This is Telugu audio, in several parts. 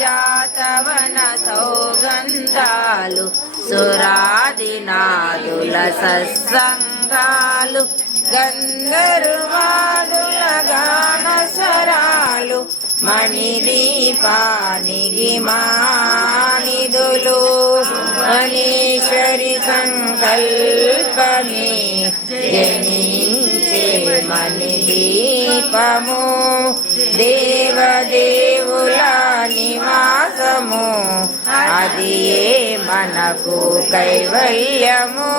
పారిజాతవన సౌగంధాలు సురాదినాదుల సత్సంగాలు గంధర్వాదుల గానస్వరాలు మణిదీపానికి మానిదులు మనీశ్వరి సంకల్పమే జనించే మణిదీపము దేవదేవుల నివాసము అది మనకు కైవల్యము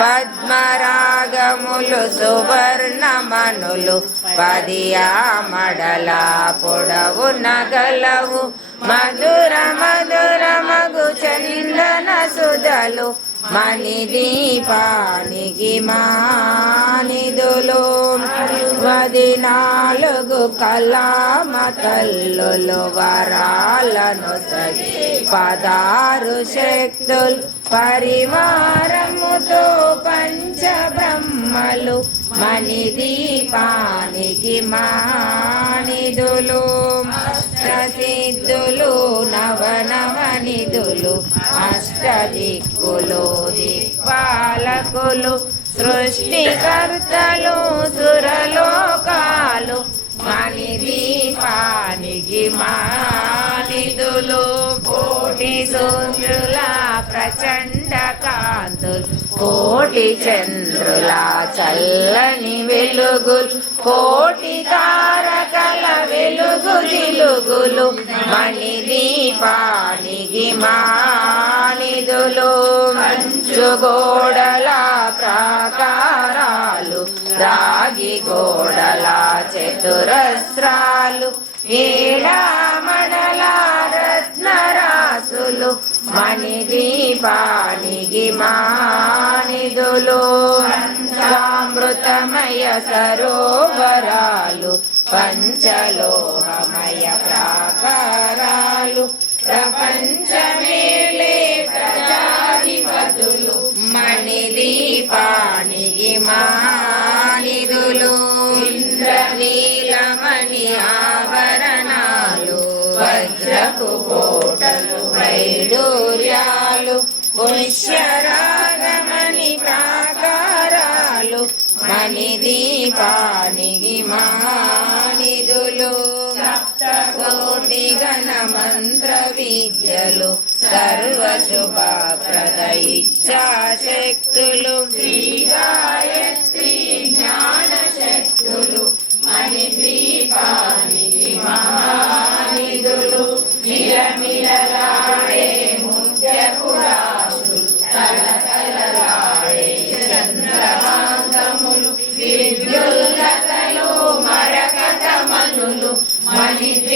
పద్మరాగములు సువర్ణమనులు పదియా మడల పొడవు నగలవు మధుర మధురమగు చందన సుధలు మణిదీపానికి మానిదులు 14 కళామతల్లులు వరాలను సగి 16 శక్తులు పరివారముతో పంచబ్రహ్మలు మణిదీపానికి మానిదులు ప్రసిద్ధులు నవనవనిధులు అష్టదిక్కులు దిక్పాలకులు సృష్టికర్తలు సురలోకాలు మణిదీపానికి మానిదులు కోటి సూర్యుల ప్రచండ కాంతులు కోటి చంద్రుల చల్లని వెలుగులు కోటి తారకల వెలుగు జిలుగులు మణిదీపానికి మానిదులు కంచుగోడల ప్రాకారాలు రాగి గోడల చతురస్రాలు ఏడామడల రత్నరాసులు మణిదీపానికి మానిదులు పంచామృతమయ సరోవరాలు పంచలోహమయ ప్రాకారాలు ప్రపంచమేలే ప్రజాధిపతులు మణిదీపానికి మానిదులు ఇంద్రనీలమణి ఆభరణాలు వజ్రపు కోటలు వైడూర్యాలు పుష్యరాగమణి ప్రాకారాలు మణిదీపానికి మానిదులు సప్తకోటి గణ మంత్ర విద్యలు సర్వశుభప్రద ఇచ్ఛాశక్తులు శ్రీ గాయత్రి జ్ఞాన శక్తులు మణిదీపానికి మానిదులు మిలమిలలాడే ముత్యపు రాశులు తలతలలాడే చంద్రకాంతములు విద్యుల్లతలు మరకత మనులు మణిద్వీపానికి